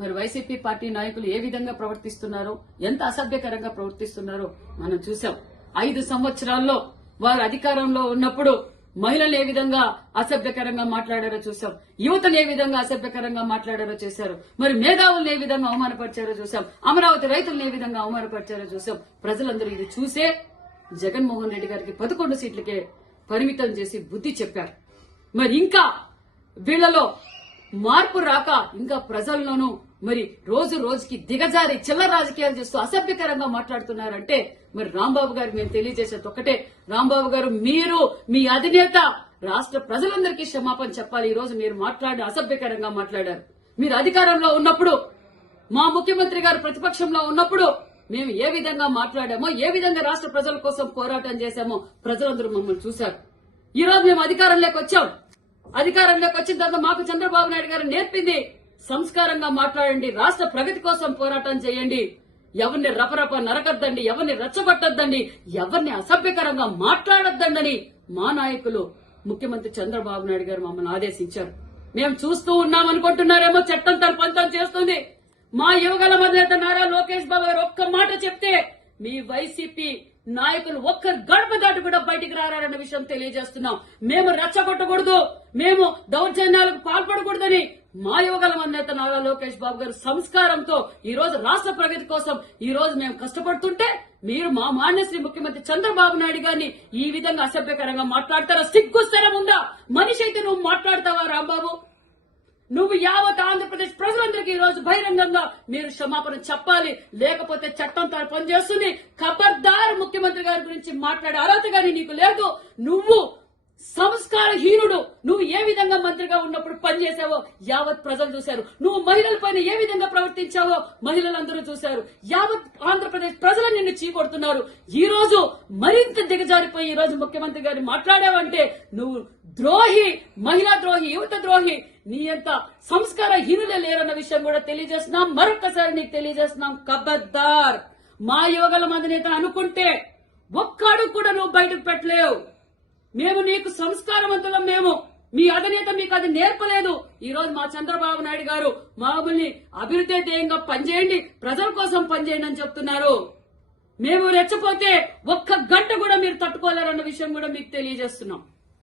మరి YCP party నాయకులు ఏ విధంగా ప్రవర్తిస్తున్నారో, ఎంత అసభ్యకరంగా ప్రవర్తిస్తున్నారో మనం చూసాం. 5 సంవత్సరాల్లో వారు అధికారంలో ఉన్నప్పుడు మహిళలు ఏ విధంగా అసభ్యకరంగా మాట్లాడారో చూసాం. యువతను ఏ విధంగా అసభ్యకరంగా మాట్లాడారో చేశారు. మరి మేధావులను ఏ విధంగా అవమానపరిచారో చూసాం. అమరావతి రైతులను ఏ విధంగా అవమానపరిచారో చూసాం. ప్రజలందరూ ఇది చూసే జగన్మోహన్ రెడ్డి గారికి 11 సీట్లకే పరిమితం చేసి బుద్ధి చెప్పారు. మరి ఇంకా వీళ్లలో మార్పు రాక ఇంకా ప్రజల్లోనూ మరి రోజు రోజుకి దిగజారి చిల్లర రాజకీయాలు చేస్తూ అసభ్యకరంగా మాట్లాడుతున్నారంటే మరి రాంబాబు గారు మేము తెలియజేసేది ఒకటే, రాంబాబు గారు మీరు మీ అధినేత రాష్ట్ర ప్రజలందరికీ క్షమాపణ చెప్పాలి. ఈ రోజు మీరు అసభ్యకరంగా మాట్లాడారు. మీరు అధికారంలో ఉన్నప్పుడు, మా ముఖ్యమంత్రి గారు ప్రతిపక్షంలో ఉన్నప్పుడు మేము ఏ విధంగా మాట్లాడామో, ఏ విధంగా రాష్ట్ర ప్రజల కోసం పోరాటం చేశామో ప్రజలందరూ మమ్మల్ని చూశారు. ఈ రోజు మేము అధికారంలోకి వచ్చాం. అధికారంలోకి వచ్చిన తర్వాత మాకు చంద్రబాబు నాయుడు గారు నేర్పింది సంస్కారంగా మాట్లాడండి, రాష్ట్ర ప్రగతి కోసం పోరాటం చేయండి, ఎవరిని రపరప నరకద్దండి, ఎవరిని రెచ్చగొట్టద్దండి, ఎవరిని అసభ్యకరంగా మాట్లాడొద్దండని మా నాయకులు ముఖ్యమంత్రి చంద్రబాబు నాయుడు గారు మమ్మల్ని ఆదేశించారు. మేము చూస్తూ ఉన్నామనుకుంటున్నారేమో, చట్టం తన పంతం చేస్తుంది. మా యువగల అధినేత నారా లోకేష్ బాబు గారు ఒక్క మాట చెప్తే మీ వైసీపీ నాయకులు ఒక్క గడప దాటి కూడా బయటికి రారన్న విషయం తెలియజేస్తున్నాం. మేము రెచ్చగొట్టకూడదు, మేము దౌర్జన్యాలకు పాల్పడకూడదని మా యువగల అధినేత నారా లోకేష్ బాబు గారు సంస్కారంతో ఈ రోజు రాష్ట్ర ప్రగతి కోసం ఈ రోజు మేము కష్టపడుతుంటే మీరు మా మాన్యశ్రీ ముఖ్యమంత్రి చంద్రబాబు నాయుడు గారిని ఈ విధంగా అసభ్యకరంగా మాట్లాడతారా? సిగ్గుస్తరం ఉందా? మనిషి అయితే నువ్వు మాట్లాడతావా రాంబాబు? నువ్వు యావత్ ఆంధ్రప్రదేశ్ ప్రజలందరికీ ఈ రోజు బహిరంగంగా మీరు క్షమాపణ చెప్పాలి, లేకపోతే చట్టం తన పనిచేస్తుంది. ఖబర్దార్ ముఖ్యమంత్రి గారి గురించి మాట్లాడే అర్హత గానీ నీకు లేదు. నువ్వు సంస్కారహీనుడు. నువ్వు ఏ విధంగా మంత్రిగా ఉన్నప్పుడు పనిచేసావో యావత్ ప్రజలు చూశారు. నువ్వు మహిళల పైన ఏ విధంగా ప్రవర్తించావో మహిళలందరూ చూశారు. యావత్ ఆంధ్రప్రదేశ్ ప్రజలు నిన్ను చీకొడుతున్నారు. ఈ రోజు మరింత దిగజారిపోయి ఈ రోజు ముఖ్యమంత్రి గారిని మాట్లాడావంటే నువ్వు ద్రోహి, మహిళా ద్రోహి, యువత ద్రోహి. నీ అంత సంస్కారహీనులే లేరన్న విషయం కూడా తెలియజేస్తున్నాం. మరొకసారి నీకు తెలియజేస్తున్నాం, ఖబర్దార్. మా యువగల అధినేత అనుకుంటే ఒక్కడు కూడా నువ్వు బయటకు పెట్టలేవు. మేము నీకు సంస్కారవంతులం. మేము మీ అధినేత మీకు అది నేర్పలేదు. ఈ రోజు మా చంద్రబాబు నాయుడు గారు మమ్మల్ని అభివృద్ధి ధ్యేయంగా పనిచేయండి, ప్రజల కోసం పనిచేయండి అని చెప్తున్నారు. మేము రెచ్చపోతే ఒక్క గంట కూడా మీరు తట్టుకోలేరన్న విషయం కూడా మీకు తెలియజేస్తున్నాం.